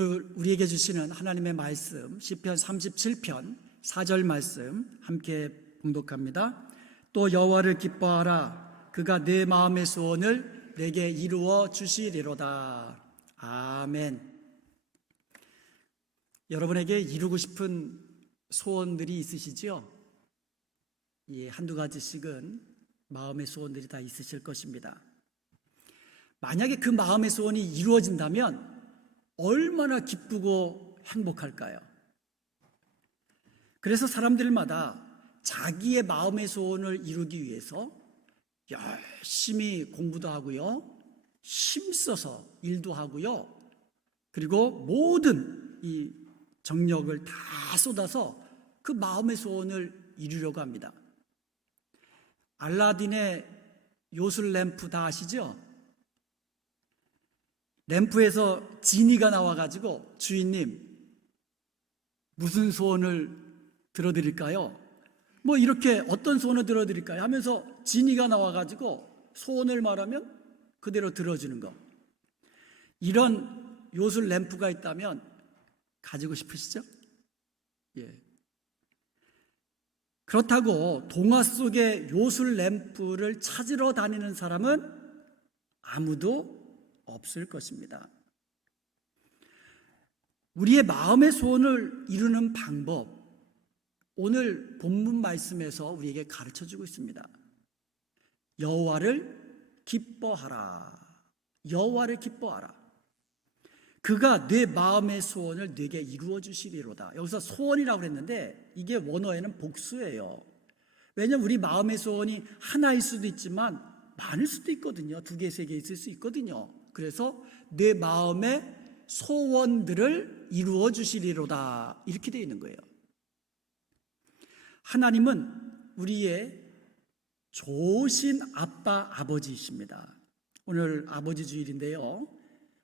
오늘 우리에게 주시는 하나님의 말씀 시편 37편 4절 말씀 함께 봉독합니다. 또 여호와를 기뻐하라. 그가 내 마음의 소원을 내게 이루어 주시리로다. 아멘. 여러분에게 이루고 싶은 소원들이 있으시죠? 한두 가지씩은 마음의 소원들이 다 있으실 것입니다. 만약에 그 마음의 소원이 이루어진다면 얼마나 기쁘고 행복할까요? 그래서 사람들마다 자기의 마음의 소원을 이루기 위해서 열심히 공부도 하고요, 힘써서 일도 하고요, 그리고 모든 이 정력을 다 쏟아서 그 마음의 소원을 이루려고 합니다. 알라딘의 요술 램프 다 아시죠? 램프에서 지니가 나와가지고 주인님 무슨 소원을 들어드릴까요? 뭐 이렇게 어떤 소원을 들어드릴까요? 하면서 지니가 나와가지고 소원을 말하면 그대로 들어주는 거. 이런 요술 램프가 있다면 가지고 싶으시죠? 예. 그렇다고 동화 속의 요술 램프를 찾으러 다니는 사람은 아무도 없을 것입니다. 우리의 마음의 소원을 이루는 방법, 오늘 본문 말씀에서 우리에게 가르쳐주고 있습니다. 여호와를 기뻐하라. 여호와를 기뻐하라. 그가 내 마음의 소원을 내게 이루어 주시리로다. 여기서 소원이라고 했는데 이게 원어에는 복수예요. 왜냐하면 우리 마음의 소원이 하나일 수도 있지만 많을 수도 있거든요. 2개, 3개 있을 수 있거든요. 그래서 내 마음의 소원들을 이루어 주시리로다 이렇게 되어 있는 거예요. 하나님은 우리의 좋으신 아빠, 아버지이십니다. 오늘 아버지 주일인데요,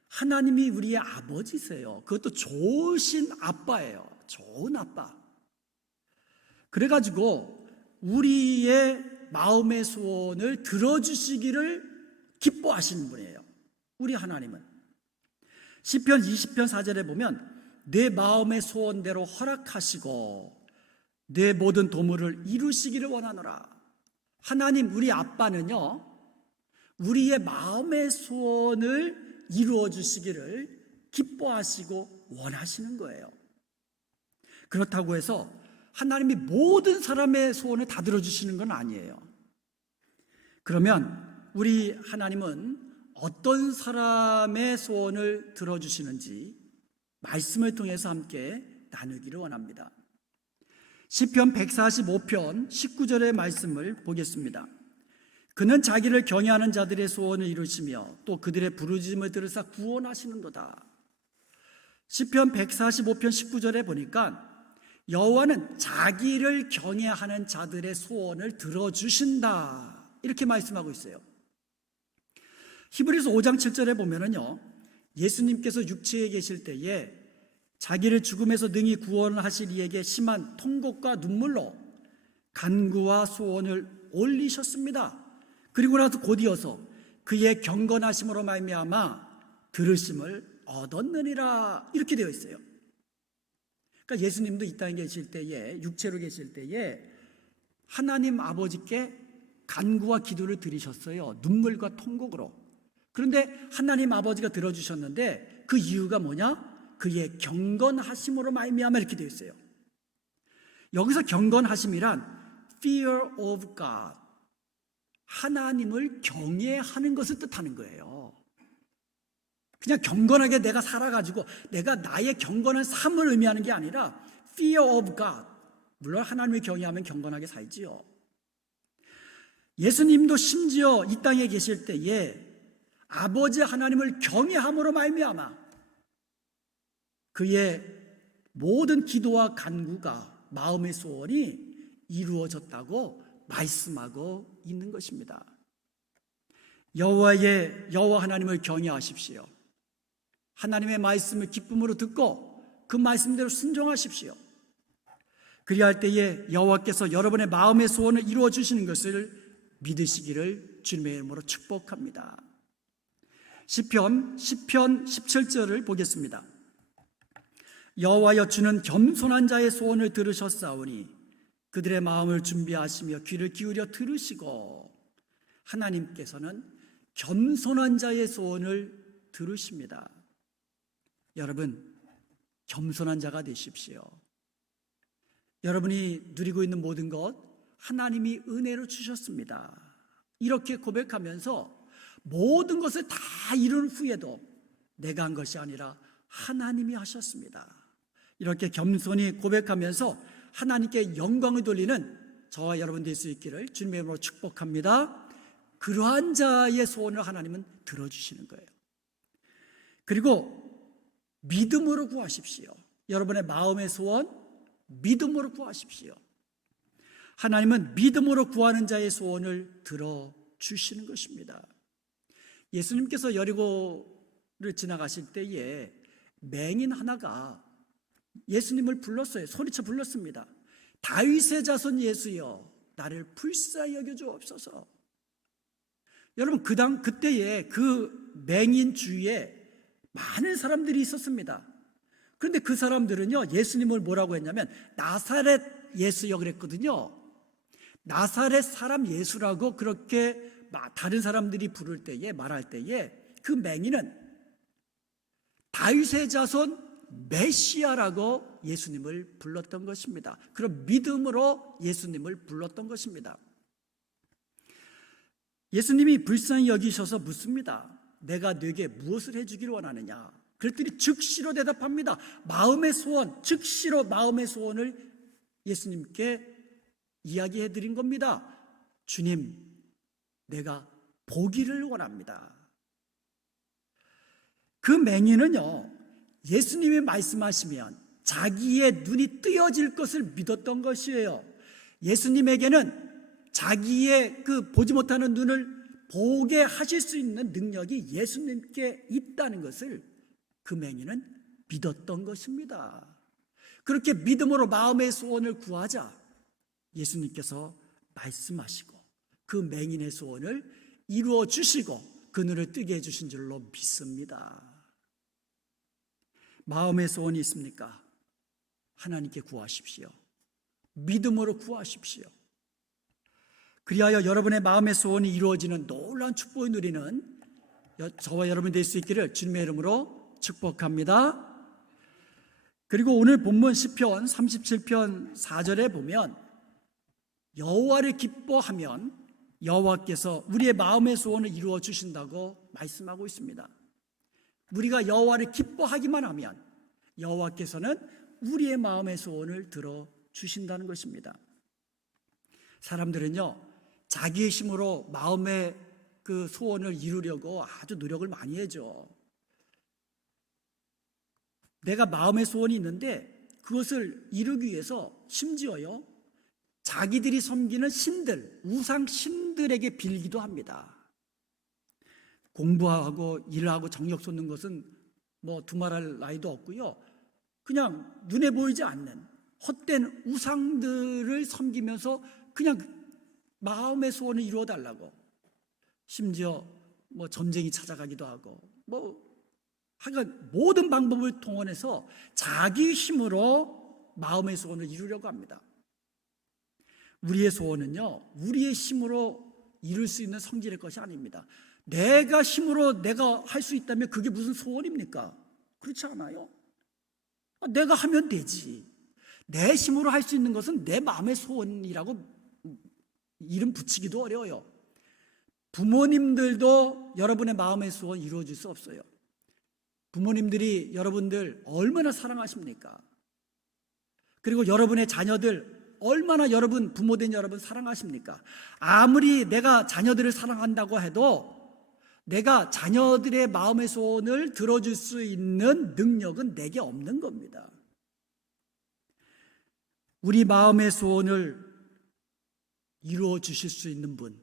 하나님이 우리의 아버지세요. 그것도 좋으신 아빠예요. 좋은 아빠. 그래가지고 우리의 마음의 소원을 들어주시기를 기뻐하시는 분이에요. 우리 하나님은 시편 20편 4절에 보면 내 마음의 소원대로 허락하시고 내 모든 도모를 이루시기를 원하노라. 하나님 우리 아빠는요, 우리의 마음의 소원을 이루어 주시기를 기뻐하시고 원하시는 거예요. 그렇다고 해서 하나님이 모든 사람의 소원을 다 들어주시는 건 아니에요. 그러면 우리 하나님은 어떤 사람의 소원을 들어주시는지 말씀을 통해서 함께 나누기를 원합니다. 시편 145편 19절의 말씀을 보겠습니다. 그는 자기를 경외하는 자들의 소원을 이루시며 또 그들의 부르짖음을 들으사 구원하시는도다. 시편 145편 19절에 보니까 여호와는 자기를 경외하는 자들의 소원을 들어주신다 이렇게 말씀하고 있어요. 히브리서 5장 7절에 보면은요, 예수님께서 육체에 계실 때에 자기를 죽음에서 능히 구원하실 이에게 심한 통곡과 눈물로 간구와 소원을 올리셨습니다. 그리고 나서 곧이어서 그의 경건하심으로 말미암아 들으심을 얻었느니라 이렇게 되어 있어요. 그러니까 예수님도 이 땅에 계실 때에, 육체로 계실 때에 하나님 아버지께 간구와 기도를 드리셨어요. 눈물과 통곡으로. 그런데 하나님 아버지가 들어주셨는데 그 이유가 뭐냐? 그의 경건하심으로 말미암아 이렇게 되어 있어요. 여기서 경건하심이란 fear of God, 하나님을 경외하는 것을 뜻하는 거예요. 그냥 경건하게 내가 살아가지고 내가 나의 경건한 삶을 의미하는 게 아니라 fear of God, 물론 하나님을 경외하면 경건하게 살지요. 예수님도 심지어 이 땅에 계실 때에 아버지 하나님을 경외함으로 말미암아 그의 모든 기도와 간구가, 마음의 소원이 이루어졌다고 말씀하고 있는 것입니다. 여호와 하나님을 경외하십시오. 하나님의 말씀을 기쁨으로 듣고 그 말씀대로 순종하십시오. 그리할 때에 여호와께서 여러분의 마음의 소원을 이루어 주시는 것을 믿으시기를 주님의 이름으로 축복합니다. 시편 17절을 보겠습니다. 여호와여 주는 겸손한 자의 소원을 들으셨사오니 그들의 마음을 준비하시며 귀를 기울여 들으시고 하나님께서는 겸손한 자의 소원을 들으십니다. 여러분, 겸손한 자가 되십시오. 여러분이 누리고 있는 모든 것 하나님이 은혜로 주셨습니다. 이렇게 고백하면서 모든 것을 다 이룬 후에도 내가 한 것이 아니라 하나님이 하셨습니다. 이렇게 겸손히 고백하면서 하나님께 영광을 돌리는 저와 여러분 될 수 있기를 주님의 이름으로 축복합니다. 그러한 자의 소원을 하나님은 들어주시는 거예요. 그리고 믿음으로 구하십시오. 여러분의 마음의 소원 믿음으로 구하십시오. 하나님은 믿음으로 구하는 자의 소원을 들어주시는 것입니다. 예수님께서 여리고를 지나가실 때에 맹인 하나가 예수님을 불렀어요. 소리쳐 불렀습니다. 다윗의 자손 예수여, 나를 불쌍히 여겨주옵소서. 여러분, 그때에 그 맹인 주위에 많은 사람들이 있었습니다. 그런데 그 사람들은요, 예수님을 뭐라고 했냐면 나사렛 예수여 그랬거든요. 나사렛 사람 예수라고 그렇게 다른 사람들이 부를 때에, 말할 때에 그 맹인은 다윗의 자손 메시아라고 예수님을 불렀던 것입니다. 그런 믿음으로 예수님을 불렀던 것입니다. 예수님이 불쌍히 여기셔서 묻습니다. 내가 네게 무엇을 해주기를 원하느냐? 그랬더니 즉시로 대답합니다. 마음의 소원, 즉시로 마음의 소원을 예수님께 이야기해 드린 겁니다. 주님, 내가 보기를 원합니다. 그 맹인은요, 예수님이 말씀하시면 자기의 눈이 뜨여질 것을 믿었던 것이에요. 예수님에게는 자기의 그 보지 못하는 눈을 보게 하실 수 있는 능력이 예수님께 있다는 것을 그 맹인은 믿었던 것입니다. 그렇게 믿음으로 마음의 소원을 구하자 예수님께서 말씀하시고 그 맹인의 소원을 이루어 주시고 그 눈을 뜨게 해주신 줄로 믿습니다. 마음의 소원이 있습니까? 하나님께 구하십시오. 믿음으로 구하십시오. 그리하여 여러분의 마음의 소원이 이루어지는 놀라운 축복을 누리는 저와 여러분 될 수 있기를 주님의 이름으로 축복합니다. 그리고 오늘 본문 시편 37편 4절에 보면 여호와를 기뻐하면 여호와께서 우리의 마음의 소원을 이루어 주신다고 말씀하고 있습니다. 우리가 여호와를 기뻐하기만 하면 여호와께서는 우리의 마음의 소원을 들어 주신다는 것입니다. 사람들은요, 자기의 힘으로 마음의 그 소원을 이루려고 아주 노력을 많이 하죠. 내가 마음의 소원이 있는데 그것을 이루기 위해서 심지어요, 자기들이 섬기는 신들, 우상 신들에게 빌기도 합니다. 공부하고 일하고 정력 쏟는 것은 뭐 두말할 나위도 없고요, 그냥 눈에 보이지 않는 헛된 우상들을 섬기면서 그냥 마음의 소원을 이루어 달라고, 심지어 뭐 점쟁이 찾아가기도 하고, 하여간 모든 방법을 동원해서 자기 힘으로 마음의 소원을 이루려고 합니다. 우리의 소원은요, 우리의 힘으로 이룰 수 있는 성질의 것이 아닙니다. 내가 힘으로 내가 할 수 있다면 그게 무슨 소원입니까? 그렇지 않아요? 내가 하면 되지. 내 힘으로 할 수 있는 것은 내 마음의 소원이라고 이름 붙이기도 어려워요. 부모님들도 여러분의 마음의 소원 이루어질 수 없어요. 부모님들이 여러분들 얼마나 사랑하십니까? 그리고 여러분의 자녀들 얼마나 여러분, 부모된 여러분 사랑하십니까? 아무리 내가 자녀들을 사랑한다고 해도 내가 자녀들의 마음의 소원을 들어줄 수 있는 능력은 내게 없는 겁니다. 우리 마음의 소원을 이루어 주실 수 있는 분,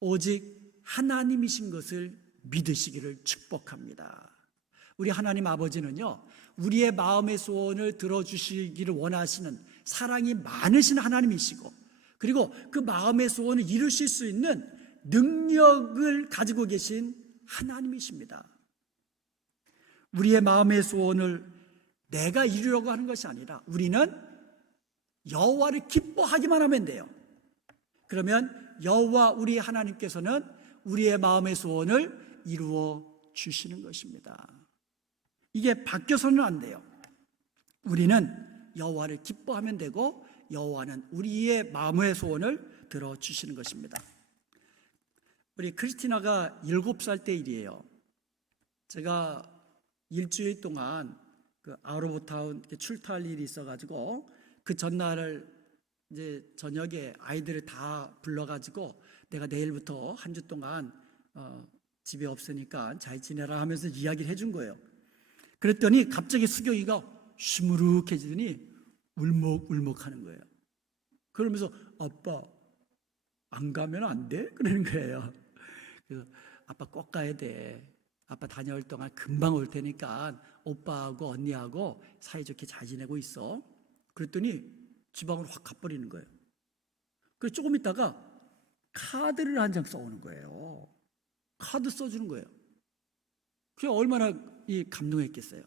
오직 하나님이신 것을 믿으시기를 축복합니다. 우리 하나님 아버지는요, 우리의 마음의 소원을 들어주시기를 원하시는 사랑이 많으신 하나님이시고, 그리고 그 마음의 소원을 이루실 수 있는 능력을 가지고 계신 하나님이십니다. 우리의 마음의 소원을 내가 이루려고 하는 것이 아니라 우리는 여호와를 기뻐하기만 하면 돼요. 그러면 여호와 우리 하나님께서는 우리의 마음의 소원을 이루어 주시는 것입니다. 이게 바뀌어서는 안 돼요. 우리는 여호와를 기뻐하면 되고 여호와는 우리의 마음의 소원을 들어주시는 것입니다. 우리 크리스티나가 7살 때 일이에요. 제가 일주일 동안 그 아웃 오브 타운 출타할 일이 있어가지고 그 전날을 이제 저녁에 아이들을 다 불러가지고 내가 내일부터 한 주 동안 집에 없으니까 잘 지내라 하면서 이야기를 해준 거예요. 그랬더니 갑자기 수경이가 시무룩해지더니 울먹울먹하는 거예요. 그러면서 아빠 안 가면 안 돼? 그러는 거예요. 그래서 아빠 꼭 가야 돼. 아빠 다녀올 동안 금방 올 테니까 오빠하고 언니하고 사이좋게 잘 지내고 있어. 그랬더니 지방으로 확 가버리는 거예요. 그래서 조금 있다가 카드를 한 장 써오는 거예요. 카드 써주는 거예요. 그게 얼마나 감동했겠어요.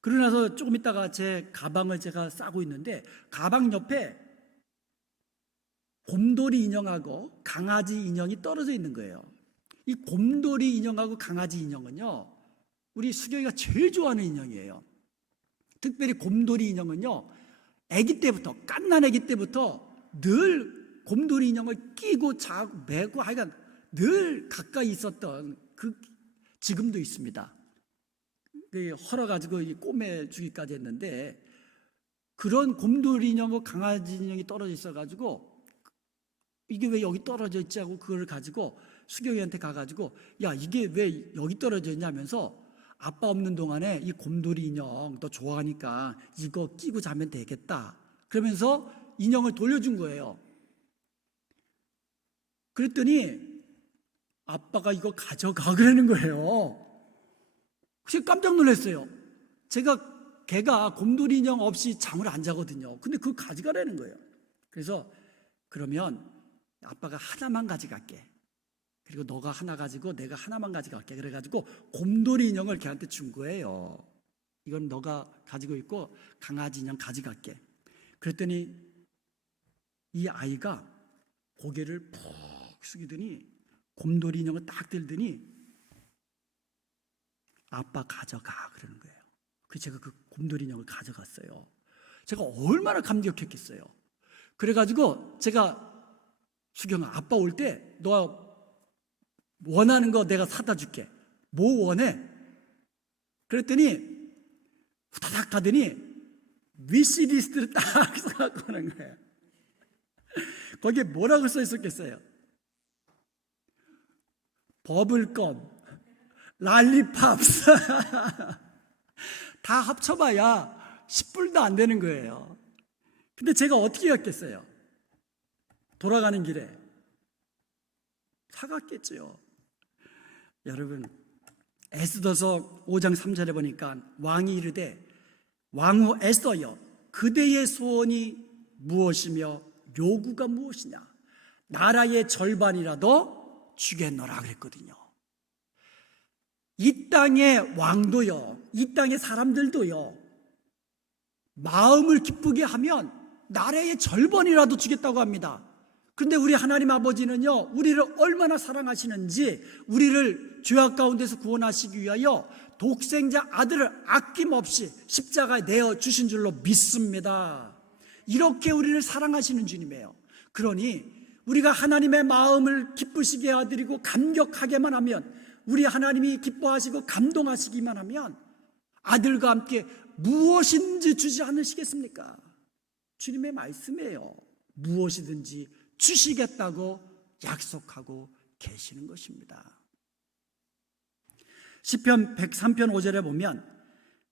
그러고 나서 조금 있다가 제 가방을 제가 싸고 있는데 가방 옆에 곰돌이 인형하고 강아지 인형이 떨어져 있는 거예요. 이 곰돌이 인형하고 강아지 인형은요, 우리 수경이가 제일 좋아하는 인형이에요. 특별히 곰돌이 인형은요, 아기 때부터, 갓난 아기 때부터 늘 곰돌이 인형을 끼고 자고 매고 하여간 늘 가까이 있었던 지금도 있습니다. 헐어가지고 꼬매 주기까지 했는데 그런 곰돌이 인형하고 강아지 인형이 떨어져 있어가지고 이게 왜 여기 떨어져 있지 하고 그걸 가지고 수경이한테 가가지고 야 이게 왜 여기 떨어져 있냐면서 아빠 없는 동안에 이 곰돌이 인형 너 좋아하니까 이거 끼고 자면 되겠다 그러면서 인형을 돌려준 거예요. 그랬더니 아빠가 이거 가져가 그러는 거예요. 그래서 깜짝 놀랐어요. 걔가 곰돌이 인형 없이 잠을 안 자거든요. 근데 그거 가져가라는 거예요. 그래서 그러면 아빠가 하나만 가져갈게. 그리고 너가 하나 가지고 내가 하나만 가져갈게. 그래가지고 곰돌이 인형을 걔한테 준 거예요. 이건 너가 가지고 있고 강아지 인형 가져갈게. 그랬더니 이 아이가 고개를 푹 숙이더니 곰돌이 인형을 딱 들더니 아빠 가져가 그러는 거예요. 그래서 제가 그 곰돌이 인형을 가져갔어요. 제가 얼마나 감격했겠어요. 그래가지고 제가 수경아 아빠 올 때 너 원하는 거 내가 사다 줄게. 뭐 원해? 그랬더니 후다닥 가더니 위시리스트를 딱 써갖고 오는 거예요. 거기에 뭐라고 써 있었겠어요? 버블껌, 랄리팝스 다 합쳐봐야 10불도 안 되는 거예요. 근데 제가 어떻게 했겠어요? 돌아가는 길에 사갔겠죠. 여러분 에스더서 5장 3절에 보니까 왕이 이르되 왕후 에스더여 그대의 소원이 무엇이며 요구가 무엇이냐 나라의 절반이라도 주겠노라 그랬거든요. 이 땅의 왕도요 이 땅의 사람들도요 마음을 기쁘게 하면 나라의 절반이라도 주겠다고 합니다. 그런데 우리 하나님 아버지는요 우리를 얼마나 사랑하시는지 우리를 죄악 가운데서 구원하시기 위하여 독생자 아들을 아낌없이 십자가에 내어주신 줄로 믿습니다. 이렇게 우리를 사랑하시는 주님이에요. 그러니 우리가 하나님의 마음을 기쁘시게 해드리고 감격하게만 하면 우리 하나님이 기뻐하시고 감동하시기만 하면 아들과 함께 무엇인지 주지 않으시겠습니까? 주님의 말씀이에요. 무엇이든지 주시겠다고 약속하고 계시는 것입니다. 시편 103편 5절에 보면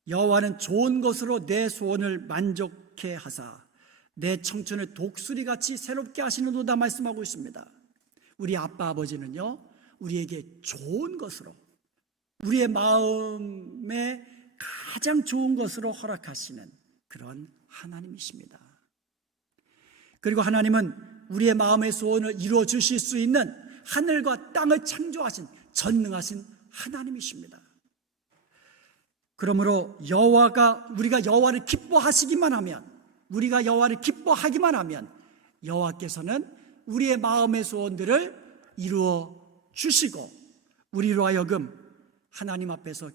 여호와는 좋은 것으로 내 소원을 만족해 하사 내 청춘을 독수리같이 새롭게 하시는도다 말씀하고 있습니다. 우리 아빠 아버지는요 우리에게 좋은 것으로 우리의 마음에 가장 좋은 것으로 허락하시는 그런 하나님이십니다. 그리고 하나님은 우리의 마음의 소원을 이루어 주실 수 있는 하늘과 땅을 창조하신 전능하신 하나님이십니다. 그러므로 우리가 여호와를 기뻐하시기만 하면, 우리가 여호와를 기뻐하기만 하면 여호와께서는 우리의 마음의 소원들을 이루어 주시고 우리로 하여금 하나님 앞에서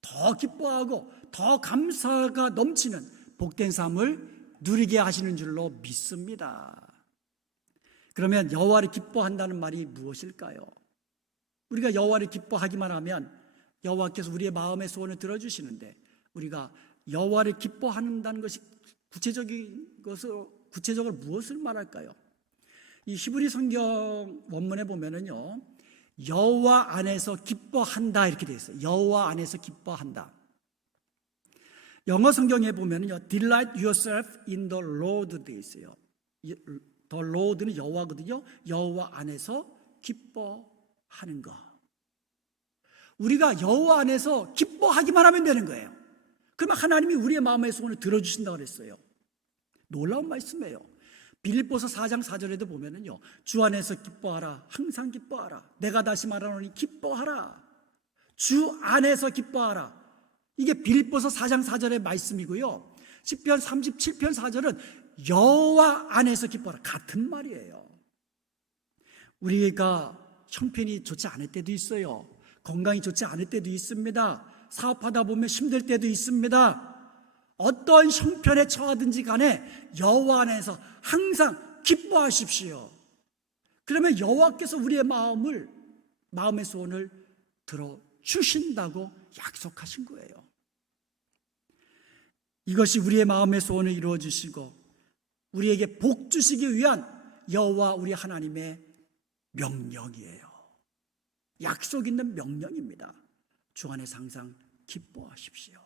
더 기뻐하고 더 감사가 넘치는 복된 삶을 누리게 하시는 줄로 믿습니다. 그러면 여호와를 기뻐한다는 말이 무엇일까요? 우리가 여호와를 기뻐하기만 하면 여호와께서 우리의 마음의 소원을 들어주시는데, 우리가 여호와를 기뻐한다는 것이 구체적으로 무엇을 말할까요? 이 히브리 성경 원문에 보면은요, 여호와 안에서 기뻐한다 이렇게 되어 있어요. 여호와 안에서 기뻐한다. 영어 성경에 보면은요, delight yourself in the Lord 되어 있어요. The Lord는 여호와거든요. 여호와 안에서 기뻐하는 것. 우리가 여호와 안에서 기뻐하기만 하면 되는 거예요. 그러면 하나님이 우리의 마음의 소원을 들어주신다고 그랬어요. 놀라운 말씀이에요. 빌립보서 4장 4절에도 보면은요, 주 안에서 기뻐하라, 항상 기뻐하라. 내가 다시 말하노니 기뻐하라. 주 안에서 기뻐하라. 이게 빌립보서 4장 4절의 말씀이고요. 시편 37편 4절은 여호와 안에서 기뻐하라. 같은 말이에요. 우리가 형편이 좋지 않을 때도 있어요. 건강이 좋지 않을 때도 있습니다. 사업하다 보면 힘들 때도 있습니다. 어떤 형편에 처하든지 간에 여호와 안에서 항상 기뻐하십시오. 그러면 여호와께서 우리의 마음의 소원을 들어주신다고 약속하신 거예요. 이것이 우리의 마음의 소원을 이루어 주시고 우리에게 복 주시기 위한 여호와 우리 하나님의 명령이에요. 약속 있는 명령입니다. 주 안에서 항상 기뻐하십시오.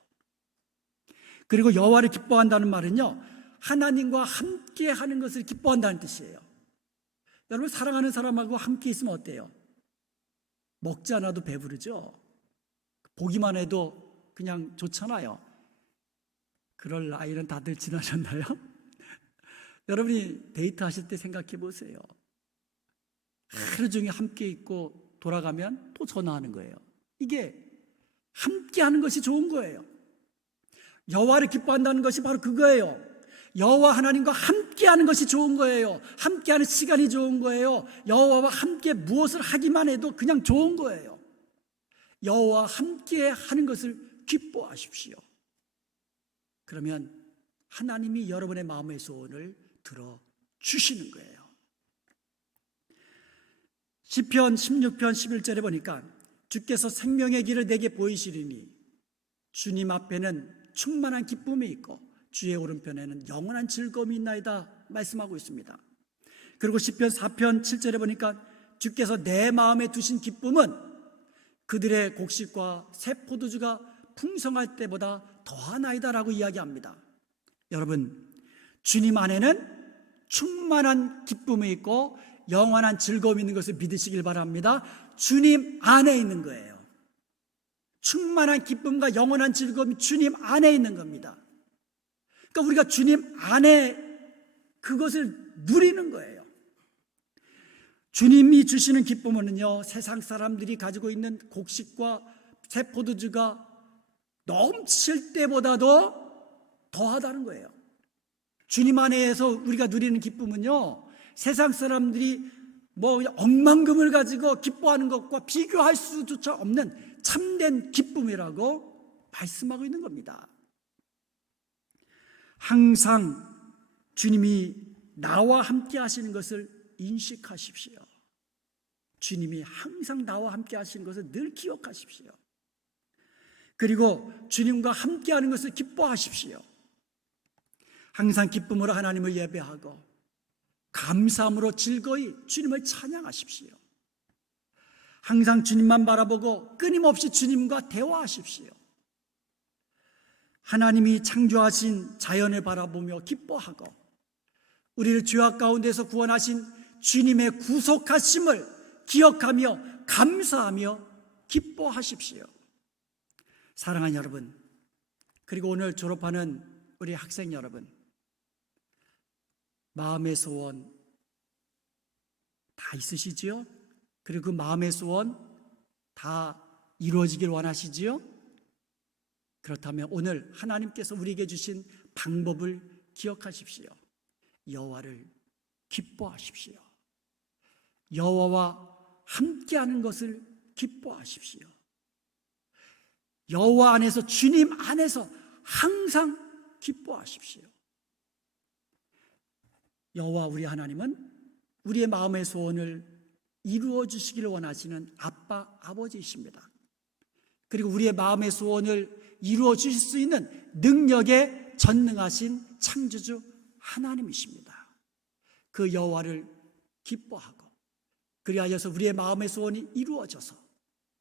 그리고 여호와를 기뻐한다는 말은요, 하나님과 함께 하는 것을 기뻐한다는 뜻이에요. 여러분, 사랑하는 사람하고 함께 있으면 어때요? 먹지 않아도 배부르죠? 보기만 해도 그냥 좋잖아요. 그럴 나이는 다들 지나셨나요? 여러분이 데이트하실 때 생각해 보세요. 하루 종일 함께 있고 돌아가면 또 전화하는 거예요. 이게 함께 하는 것이 좋은 거예요. 여호와를 기뻐한다는 것이 바로 그거예요. 여호와 하나님과 함께 하는 것이 좋은 거예요. 함께 하는 시간이 좋은 거예요. 여호와와 함께 무엇을 하기만 해도 그냥 좋은 거예요. 여호와와 함께 하는 것을 기뻐하십시오. 그러면 하나님이 여러분의 마음의 소원을 들어주시는 거예요. 시편 16편 11절에 보니까 주께서 생명의 길을 내게 보이시리니 주님 앞에는 충만한 기쁨이 있고 주의 오른편에는 영원한 즐거움이 있나이다 말씀하고 있습니다. 그리고 시편 4편 7절에 보니까 주께서 내 마음에 두신 기쁨은 그들의 곡식과 새 포도주가 풍성할 때보다 더하나이다 라고 이야기합니다. 여러분, 주님 안에는 충만한 기쁨이 있고 영원한 즐거움이 있는 것을 믿으시길 바랍니다. 주님 안에 있는 거예요. 충만한 기쁨과 영원한 즐거움이 주님 안에 있는 겁니다. 그러니까 우리가 주님 안에 그것을 누리는 거예요. 주님이 주시는 기쁨은요, 세상 사람들이 가지고 있는 곡식과 새 포도주가 넘칠 때보다도 더하다는 거예요. 주님 안에서 우리가 누리는 기쁨은요, 세상 사람들이 억만금을 가지고 기뻐하는 것과 비교할 수조차 없는 참된 기쁨이라고 말씀하고 있는 겁니다. 항상 주님이 나와 함께 하시는 것을 인식하십시오. 주님이 항상 나와 함께 하시는 것을 늘 기억하십시오. 그리고 주님과 함께 하는 것을 기뻐하십시오. 항상 기쁨으로 하나님을 예배하고 감사함으로 즐거이 주님을 찬양하십시오. 항상 주님만 바라보고 끊임없이 주님과 대화하십시오. 하나님이 창조하신 자연을 바라보며 기뻐하고 우리를 죄악 가운데서 구원하신 주님의 구속하심을 기억하며 감사하며 기뻐하십시오. 사랑하는 여러분, 그리고 오늘 졸업하는 우리 학생 여러분, 마음의 소원 다 있으시지요? 그리고 그 마음의 소원 다 이루어지길 원하시지요? 그렇다면 오늘 하나님께서 우리에게 주신 방법을 기억하십시오. 여호와를 기뻐하십시오. 여호와와 함께하는 것을 기뻐하십시오. 여호와 안에서, 주님 안에서 항상 기뻐하십시오. 여호와 우리 하나님은 우리의 마음의 소원을 이루어 주시기를 원하시는 아빠, 아버지이십니다. 그리고 우리의 마음의 소원을 이루어 주실 수 있는 능력에 전능하신 창조주 하나님이십니다. 그 여호와를 기뻐하고 그리하여서 우리의 마음의 소원이 이루어져서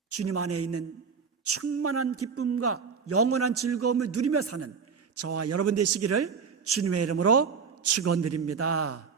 주님 안에 있는 충만한 기쁨과 영원한 즐거움을 누리며 사는 저와 여러분 되시기를 주님의 이름으로 축원드립니다.